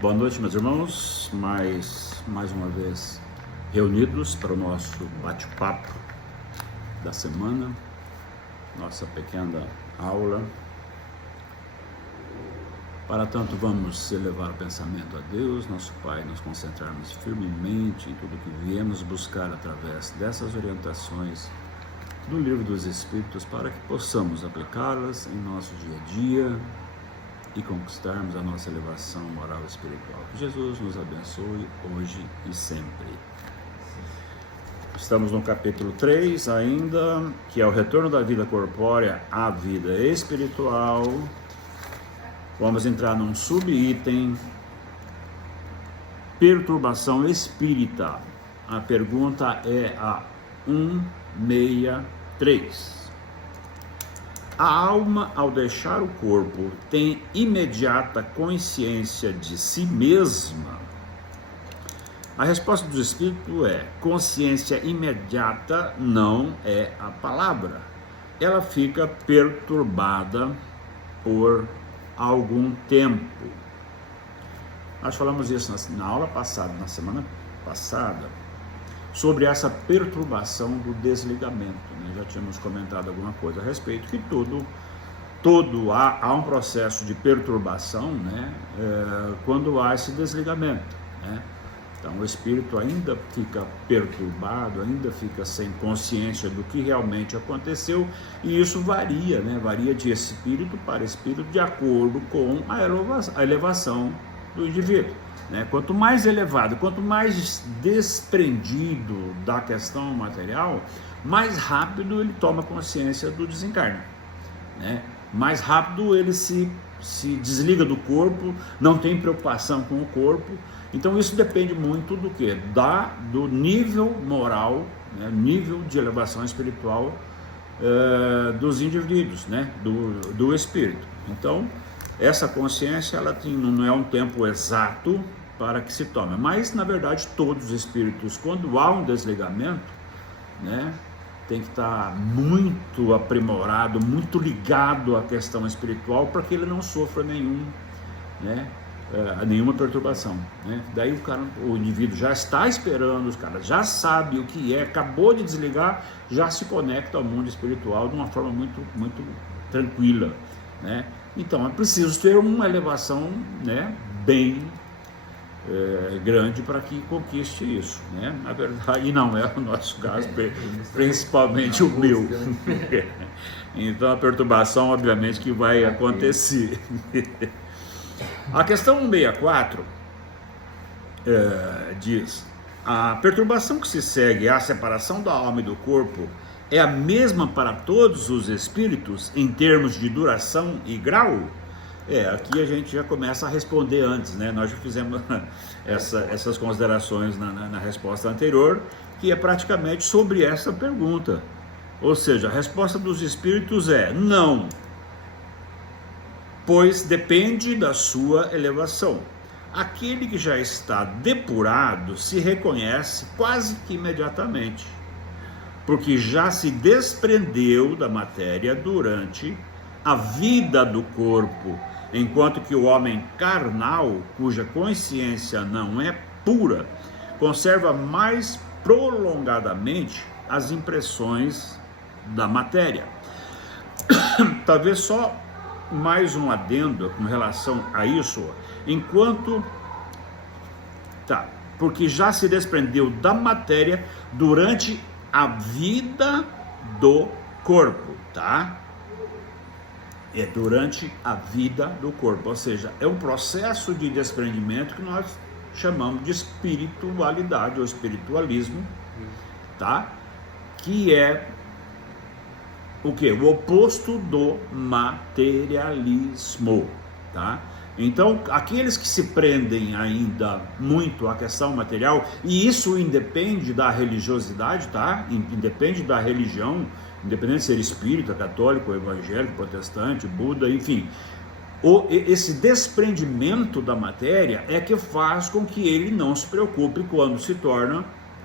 Boa noite, meus irmãos, mais uma vez reunidos para o nosso bate-papo da semana, nossa pequena aula. Para tanto, vamos elevar o pensamento a Deus, nosso Pai, nos concentrarmos firmemente em tudo que viemos buscar através dessas orientações do Livro dos Espíritos, para que possamos aplicá-las em nosso dia a dia e conquistarmos a nossa elevação moral e espiritual. Que Jesus nos abençoe hoje e sempre. Estamos no capítulo 3 ainda, que é o retorno da vida corpórea à vida espiritual. Vamos entrar num subitem, perturbação espírita. A pergunta é a 163. A alma, ao deixar o corpo, tem imediata consciência de si mesma? A resposta do Espírito é: consciência imediata não é a palavra. Ela fica perturbada por algum tempo. Nós falamos isso na aula passada, na semana passada, sobre essa perturbação do desligamento, né? Já tínhamos comentado alguma coisa a respeito, que há um processo de perturbação, né? Quando há esse desligamento, né? Então o espírito ainda fica perturbado, ainda fica sem consciência do que realmente aconteceu, e isso varia, né? Varia de espírito para espírito de acordo com a elevação do indivíduo, né? Quanto mais elevado, quanto mais desprendido da questão material, mais rápido ele toma consciência do desencarne, né? Mais rápido ele se desliga do corpo, não tem preocupação com o corpo. Então isso depende muito do que? Do nível moral, né? Nível de elevação espiritual dos indivíduos, né? Do espírito. Então essa consciência, ela não é um tempo exato para que se tome, mas na verdade todos os espíritos, quando há um desligamento, né, tem que estar muito aprimorado, muito ligado à questão espiritual, para que ele não sofra nenhuma perturbação, né? Daí o indivíduo já está esperando, os caras já sabe o que é, acabou de desligar, já se conecta ao mundo espiritual de uma forma muito, muito tranquila, né? Então é preciso ter uma elevação, né, bem grande para que conquiste isso, né? Na verdade, e não é o nosso caso, principalmente o meu. Então a perturbação, obviamente, que vai acontecer. A questão 164 diz: a perturbação que se segue à separação da alma e do corpo é a mesma para todos os espíritos em termos de duração e grau? Aqui a gente já começa a responder antes, né? Nós já fizemos essas considerações na resposta anterior, que é praticamente sobre essa pergunta. Ou seja, a resposta dos espíritos é não, pois depende da sua elevação. Aquele que já está depurado se reconhece quase que imediatamente, porque já se desprendeu da matéria durante a vida do corpo, enquanto que o homem carnal, cuja consciência não é pura, conserva mais prolongadamente as impressões da matéria. Talvez só mais um adendo com relação a isso, porque já se desprendeu da matéria durante a vida do corpo, tá? É durante a vida do corpo, ou seja, é um processo de desprendimento que nós chamamos de espiritualidade ou espiritualismo, tá? Que é o que? O oposto do materialismo, tá? Então, aqueles que se prendem ainda muito à questão material, e isso independe da religiosidade, tá? Independe da religião, independente de ser espírita, católico, evangélico, protestante, Buda, enfim. Esse desprendimento da matéria é que faz com que ele não se preocupe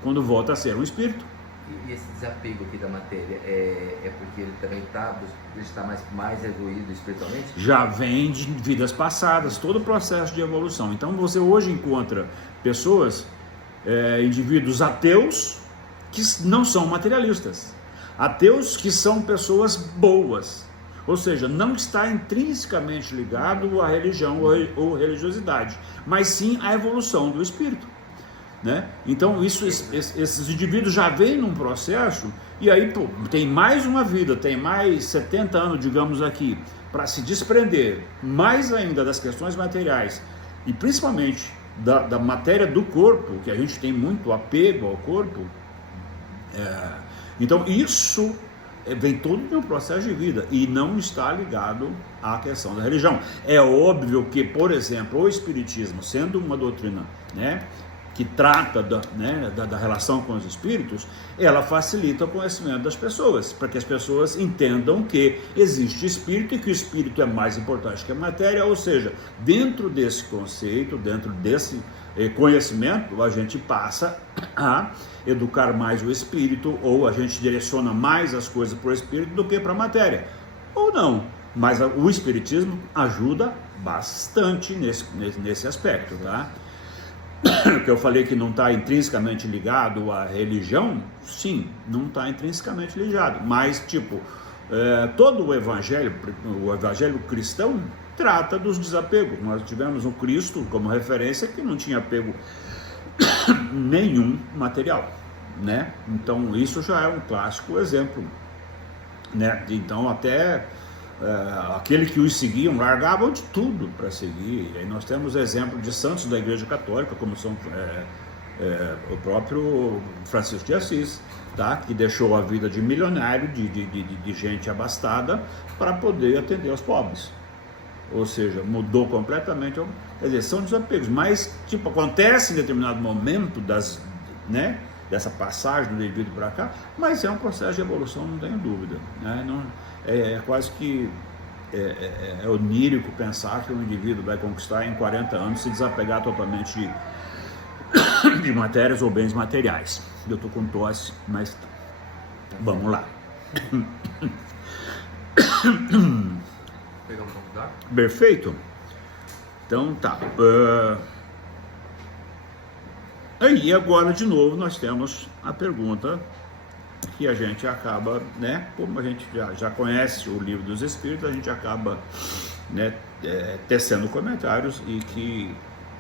quando volta a ser um espírito, E esse desapego aqui da matéria é porque ele também está mais evoluído espiritualmente? Já vem de vidas passadas, todo o processo de evolução. Então você hoje encontra pessoas, indivíduos ateus, que não são materialistas. Ateus que são pessoas boas. Ou seja, não está intrinsecamente ligado à religião ou religiosidade, mas sim à evolução do espírito, né? Então esses indivíduos já vêm num processo, e aí tem mais uma vida, tem mais 70 anos, digamos aqui, para se desprender mais ainda das questões materiais, e principalmente da matéria do corpo, que a gente tem muito apego ao corpo. Então isso vem todo de um processo de vida e não está ligado à questão da religião. É óbvio que, por exemplo, o Espiritismo, sendo uma doutrina, né, que trata da relação com os espíritos, ela facilita o conhecimento das pessoas, para que as pessoas entendam que existe espírito e que o espírito é mais importante que a matéria. Ou seja, dentro desse conceito, dentro desse conhecimento, a gente passa a educar mais o espírito, ou a gente direciona mais as coisas para o espírito do que para a matéria, ou não. Mas o espiritismo ajuda bastante nesse aspecto, tá? Que eu falei que não está intrinsecamente ligado à religião, sim, não está intrinsecamente ligado, mas todo o evangelho cristão trata dos desapegos. Nós tivemos o Cristo como referência, que não tinha apego nenhum material, né? Então isso já é um clássico exemplo, né? Então até aqueles que os seguiam largavam de tudo para seguir. E aí nós temos exemplo de santos da Igreja Católica, como são o próprio Francisco de Assis, tá? Que deixou a vida de milionário, de gente abastada, para poder atender aos pobres. Ou seja, mudou completamente. Quer dizer, são desapegos, mas acontece em determinado momento dessa passagem do indivíduo para cá, mas é um processo de evolução, não tenho dúvida, né? É quase que onírico pensar que um indivíduo vai conquistar em 40 anos se desapegar totalmente de matérias ou bens materiais. Eu estou com tosse, mas vamos lá. Pegar um pouco d'água? Perfeito. Então tá. Aí agora de novo nós temos a pergunta que a gente acaba, né? Como a gente já conhece o Livro dos Espíritos, a gente acaba, né, tecendo comentários e que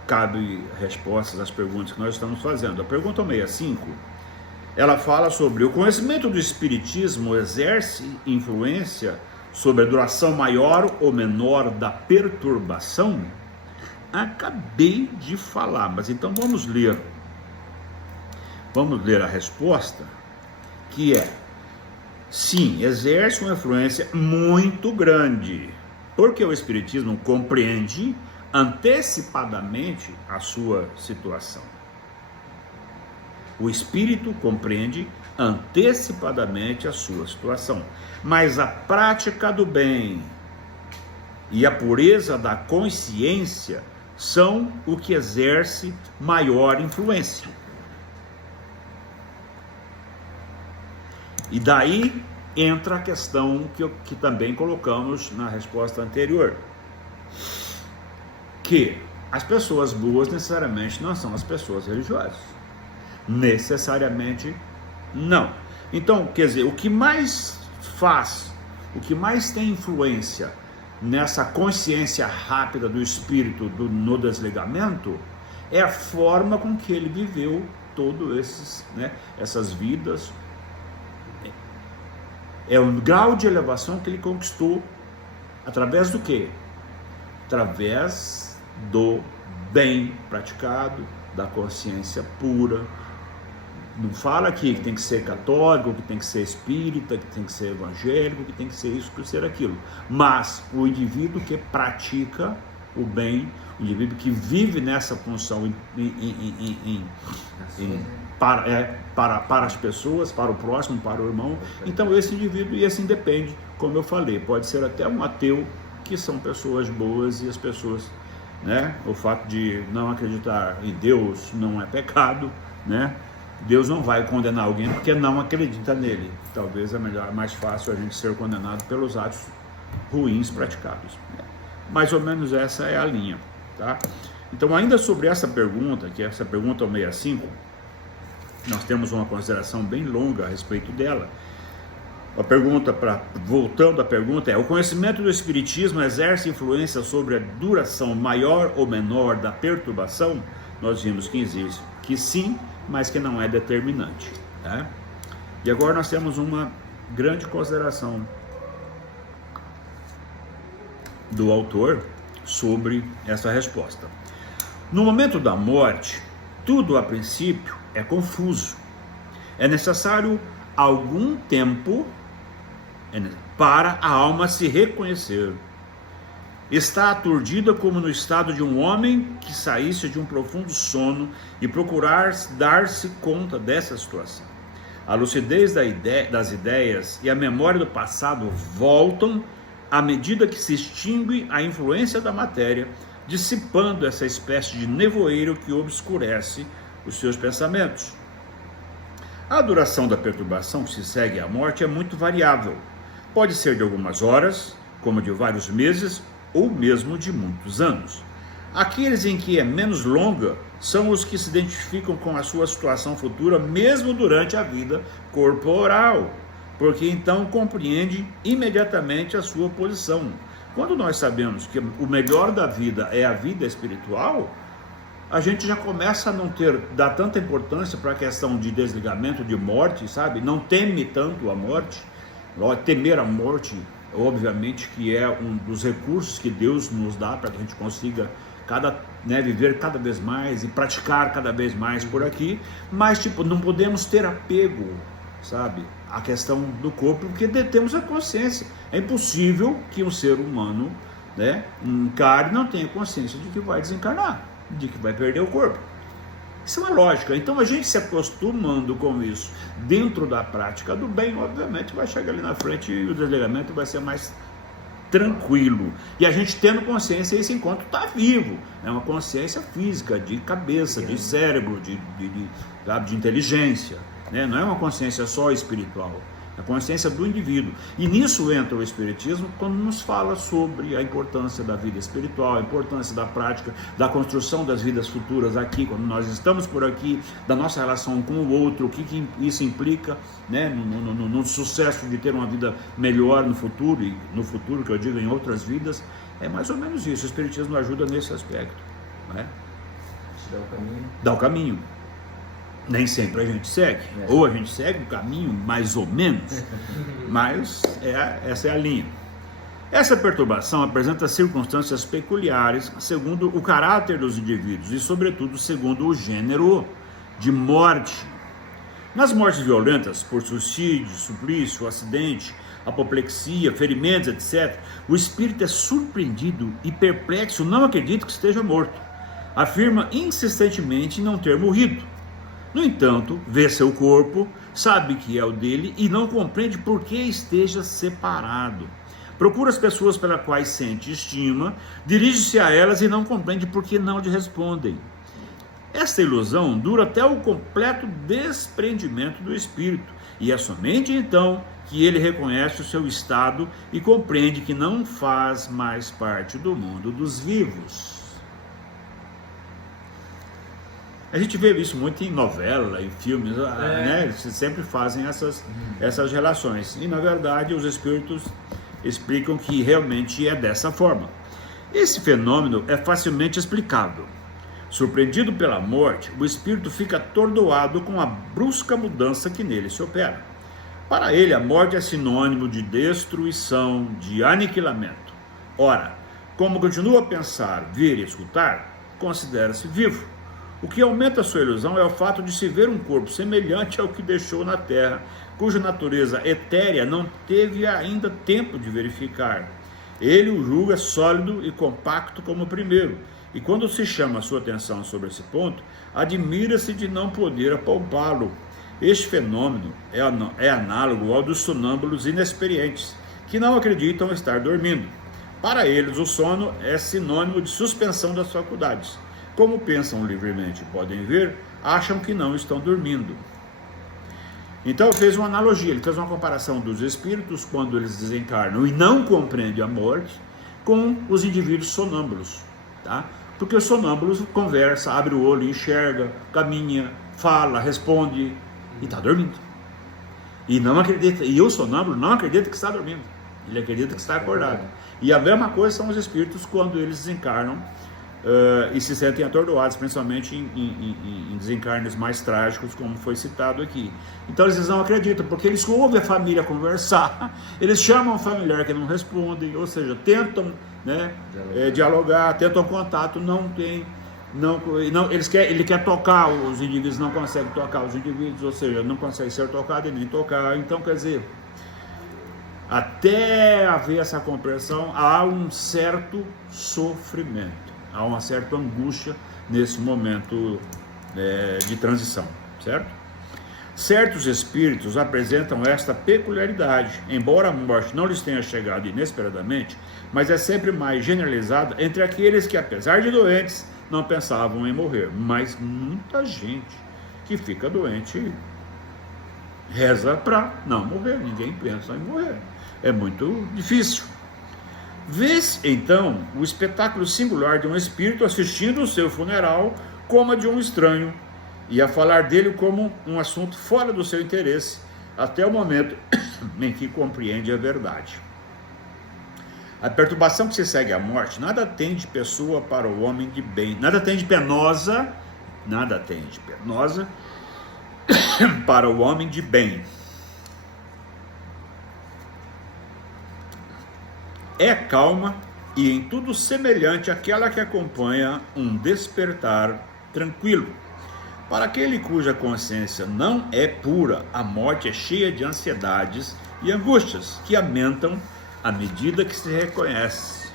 cabe respostas às perguntas que nós estamos fazendo. A pergunta 65, ela fala sobre: o conhecimento do Espiritismo exerce influência sobre a duração maior ou menor da perturbação? Acabei de falar, mas então vamos ler a resposta, que é: sim, exerce uma influência muito grande, porque o Espiritismo compreende antecipadamente a sua situação. O espírito compreende antecipadamente a sua situação, mas a prática do bem e a pureza da consciência são o que exerce maior influência. E daí entra a questão que também colocamos na resposta anterior, que as pessoas boas necessariamente não são as pessoas religiosas. Necessariamente não. Então, quer dizer, o que mais tem influência nessa consciência rápida do espírito no desligamento é a forma com que ele viveu todas essas vidas. É o grau de elevação que ele conquistou através do quê? Através do bem praticado, da consciência pura. Não fala aqui que tem que ser católico, que tem que ser espírita, que tem que ser evangélico, que tem que ser isso, que ser aquilo. Mas o indivíduo que pratica o bem, o indivíduo que vive nessa função para as pessoas, para o próximo, para o irmão, então esse indivíduo, e assim depende, como eu falei, pode ser até um ateu, que são pessoas boas, e as pessoas, né, o fato de não acreditar em Deus não é pecado, né? Deus não vai condenar alguém porque não acredita nele. Talvez é mais fácil a gente ser condenado pelos atos ruins praticados. Mais ou menos essa é a linha, tá? Então, ainda sobre essa pergunta, que é essa pergunta 65, nós temos uma consideração bem longa a respeito dela. A pergunta, voltando à pergunta, é: o conhecimento do Espiritismo exerce influência sobre a duração maior ou menor da perturbação? Nós vimos que existe, que sim, mas que não é determinante, né? E agora nós temos uma grande consideração do autor sobre essa resposta. No momento da morte, tudo a princípio é confuso. É necessário algum tempo para a alma se reconhecer. Está aturdida como no estado de um homem que saísse de um profundo sono e procurar dar-se conta dessa situação. A lucidez das ideias e a memória do passado voltam à medida que se extingue a influência da matéria, dissipando essa espécie de nevoeiro que obscurece os seus pensamentos. A duração da perturbação que se segue à morte é muito variável. Pode ser de algumas horas, como de vários meses, ou mesmo de muitos anos. Aqueles em que é menos longa são os que se identificam com a sua situação futura, mesmo durante a vida corporal, porque então compreende imediatamente a sua posição. Quando nós sabemos que o melhor da vida é a vida espiritual, a gente já começa a não dar tanta importância para a questão de desligamento, de morte, sabe? Não teme tanto a morte. Temer a morte, obviamente, que é um dos recursos que Deus nos dá para que a gente consiga viver cada vez mais e praticar cada vez mais por aqui, mas não podemos ter apego, sabe, à questão do corpo, porque detemos a consciência. É impossível que um ser humano, encare e não tenha consciência de que vai desencarnar, de que vai perder o corpo. Isso é uma lógica. Então, a gente se acostumando com isso dentro da prática do bem, obviamente vai chegar ali na frente e o desligamento vai ser mais tranquilo. E a gente tendo consciência, esse encontro está vivo. É uma consciência física, de cabeça, de cérebro, de inteligência, né? Não é uma consciência só espiritual. A consciência do indivíduo. E nisso entra o Espiritismo quando nos fala sobre a importância da vida espiritual, a importância da prática, da construção das vidas futuras aqui, quando nós estamos por aqui, da nossa relação com o outro, o que isso implica, né, no sucesso de ter uma vida melhor no futuro, e no futuro que eu digo em outras vidas. É mais ou menos isso. O Espiritismo ajuda nesse aspecto, né? Dá o caminho. Dá o caminho. Nem sempre a gente segue, ou a gente segue o caminho mais ou menos, mas essa é a linha. Essa perturbação apresenta circunstâncias peculiares segundo o caráter dos indivíduos e, sobretudo, segundo o gênero de morte. Nas mortes violentas, por suicídio, suplício, acidente, apoplexia, ferimentos, etc., o espírito é surpreendido e perplexo, não acredita que esteja morto. Afirma insistentemente não ter morrido. No entanto, vê seu corpo, sabe que é o dele e não compreende por que esteja separado. Procura as pessoas pelas quais sente estima, dirige-se a elas e não compreende por que não lhe respondem. Esta ilusão dura até o completo desprendimento do espírito, e é somente então que ele reconhece o seu estado e compreende que não faz mais parte do mundo dos vivos. A gente vê isso muito em novela, em filmes, né? Sempre fazem essas relações. E, na verdade, os espíritos explicam que realmente é dessa forma. Esse fenômeno é facilmente explicável. Surpreendido pela morte, o espírito fica atordoado com a brusca mudança que nele se opera. Para ele, a morte é sinônimo de destruição, de aniquilamento. Ora, como continua a pensar, ver e escutar, considera-se vivo. O que aumenta a sua ilusão é o fato de se ver um corpo semelhante ao que deixou na terra, cuja natureza etérea não teve ainda tempo de verificar. Ele o julga sólido e compacto como o primeiro, e quando se chama a sua atenção sobre esse ponto, admira-se de não poder apalpá-lo. Este fenômeno é análogo ao dos sonâmbulos inexperientes, que não acreditam estar dormindo. Para eles, o sono é sinônimo de suspensão das faculdades. Como pensam livremente e podem ver, acham que não estão dormindo. Então ele fez uma analogia, ele fez uma comparação dos espíritos quando eles desencarnam e não compreendem a morte com os indivíduos sonâmbulos, tá? Porque o sonâmbulo conversa, abre o olho, enxerga, caminha, fala, responde e está dormindo. E não acredita, e o sonâmbulo não acredita que está dormindo, ele acredita que está acordado. E a mesma coisa são os espíritos quando eles desencarnam e se sentem atordoados, principalmente em desencarnes mais trágicos, como foi citado aqui. Então eles não acreditam, porque eles ouvem a família conversar, eles chamam o familiar que não responde, ou seja, tentam, né, dialogar, tentam contato, não tem, ele quer tocar os indivíduos, não consegue tocar os indivíduos, ou seja, não consegue ser tocado e nem tocar. Então, quer dizer, até haver essa compreensão, há um certo sofrimento, há uma certa angústia nesse momento de transição, certo? Certos espíritos apresentam esta peculiaridade, embora a morte não lhes tenha chegado inesperadamente, mas é sempre mais generalizada entre aqueles que, apesar de doentes, não pensavam em morrer. Mas muita gente que fica doente reza para não morrer, ninguém pensa em morrer. É muito difícil. Vê-se, então, o espetáculo singular de um espírito assistindo o seu funeral como a de um estranho e a falar dele como um assunto fora do seu interesse, até o momento em que compreende a verdade. A perturbação que se segue à morte nada tem de pessoa para o homem de bem, nada tem de penosa para o homem de bem. É calma e em tudo semelhante àquela que acompanha um despertar tranquilo. Para aquele cuja consciência não é pura, a morte é cheia de ansiedades e angústias que aumentam à medida que se reconhece.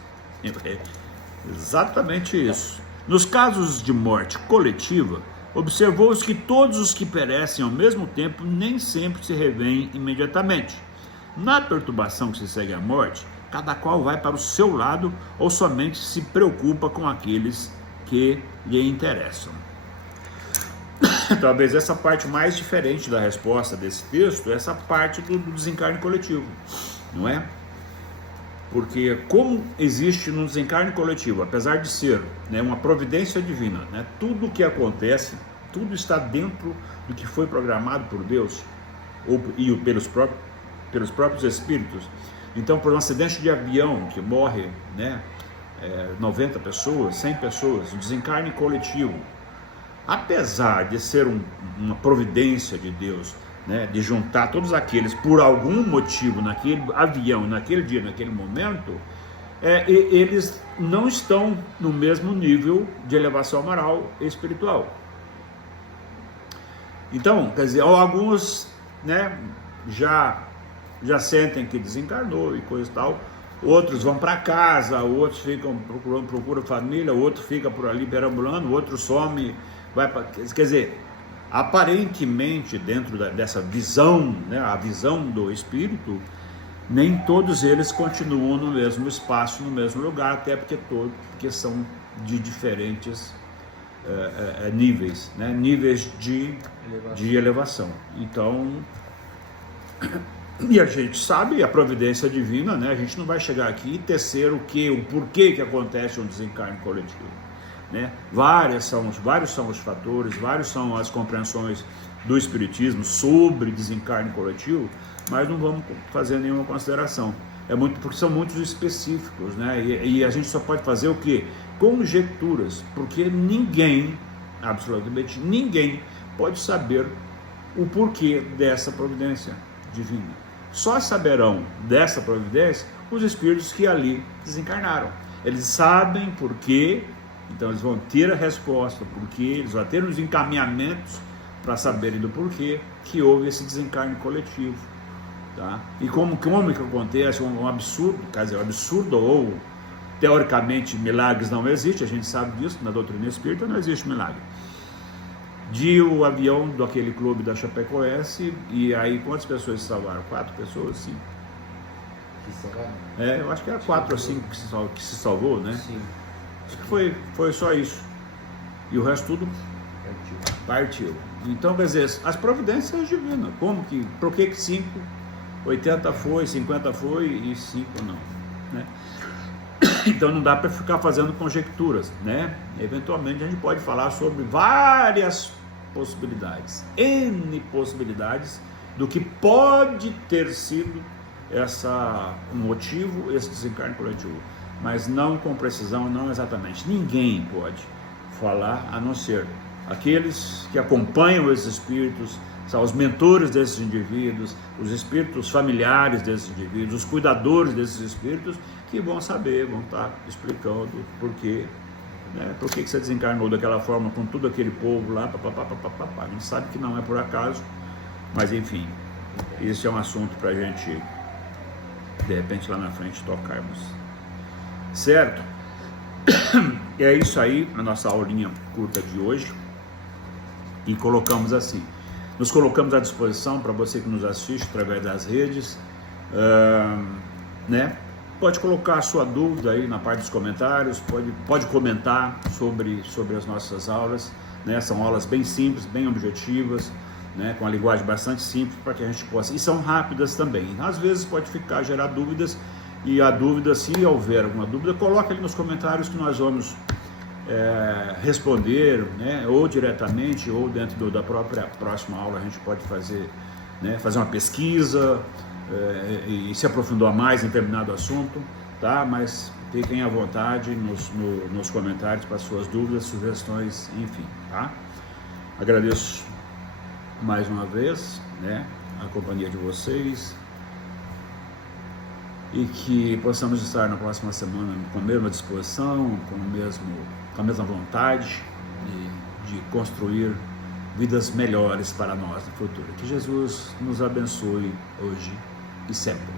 Exatamente isso. Nos casos de morte coletiva, observou-se que todos os que perecem ao mesmo tempo nem sempre se revêem imediatamente. Na perturbação que se segue à morte, cada qual vai para o seu lado ou somente se preocupa com aqueles que lhe interessam. Talvez essa parte mais diferente da resposta desse texto é essa parte do desencarne coletivo, não é? Porque como existe no desencarne coletivo, apesar de ser, né, uma providência divina, né, tudo o que acontece, tudo está dentro do que foi programado por Deus e pelos próprios espíritos. Então, por um acidente de avião que morre, né, 90 pessoas, 100 pessoas, um desencarne coletivo, apesar de ser uma providência de Deus, né, de juntar todos aqueles por algum motivo naquele avião, naquele dia, naquele momento, eles não estão no mesmo nível de elevação moral e espiritual. Então, quer dizer, alguns, né, já sentem que desencarnou e coisa e tal, outros vão para casa, outros ficam procuram família, outro fica por ali perambulando, outro some, quer dizer, aparentemente dentro dessa visão, né, a visão do espírito, nem todos eles continuam no mesmo espaço, no mesmo lugar, até porque são de diferentes níveis, né, níveis de elevação. Então, e a gente sabe a providência divina, né? A gente não vai chegar aqui e tecer o porquê que acontece um desencarne coletivo, né? Vários são os fatores, vários são as compreensões do espiritismo sobre desencarne coletivo, mas não vamos fazer nenhuma consideração. Porque são muitos específicos, né? E a gente só pode fazer o quê? Conjecturas, porque ninguém, absolutamente ninguém, pode saber o porquê dessa providência divina. Só saberão dessa providência os espíritos que ali desencarnaram. Eles sabem por quê, então eles vão ter a resposta, porque eles vão ter os encaminhamentos para saberem do porquê que houve esse desencarne coletivo, tá? E como que acontece um absurdo, quer dizer, um absurdo ou teoricamente milagres não existem, a gente sabe disso, na doutrina espírita não existe milagre. O avião daquele clube da Chapecoense, e aí quantas pessoas se salvaram? 4 pessoas, 5? Que salvaram? Eu acho que era 4 ou 5 que se salvou, né? Sim. Acho que foi só isso. E o resto tudo Partiu. Então, quer dizer, as providências divinas, por que 5, 80 foi, 50 foi e 5 não, né? Então não dá para ficar fazendo conjecturas, né? Eventualmente a gente pode falar sobre várias possibilidades, N possibilidades do que pode ter sido o motivo, esse desencarne coletivo, mas não com precisão, não exatamente. Ninguém pode falar a não ser aqueles que acompanham esses espíritos, são os mentores desses indivíduos, os espíritos familiares desses indivíduos, os cuidadores desses espíritos, que vão saber, vão estar explicando por quê, né? Por que você desencarnou daquela forma com todo aquele povo lá, papapá. A gente sabe que não é por acaso, mas enfim, esse é um assunto para a gente, de repente, lá na frente tocarmos. Certo? E é isso aí, a nossa aulinha curta de hoje. E colocamos assim, nos colocamos à disposição para você que nos assiste através das redes, né? Pode colocar a sua dúvida aí na parte dos comentários, pode comentar sobre as nossas aulas, né? São aulas bem simples, bem objetivas, né? Com a linguagem bastante simples para que a gente possa, e são rápidas também. Às vezes pode gerar dúvidas, e a dúvida, se houver alguma dúvida, coloque ali nos comentários que nós vamos responder, né? Ou diretamente, ou dentro da própria próxima aula a gente pode fazer, né? Fazer uma pesquisa, e se aprofundar mais em determinado assunto, tá? Mas fiquem à vontade nos comentários para suas dúvidas, sugestões, enfim, tá? Agradeço mais uma vez, né, a companhia de vocês, e que possamos estar na próxima semana com a mesma disposição, com a mesma vontade de construir vidas melhores para nós no futuro. Que Jesus nos abençoe hoje e sempre.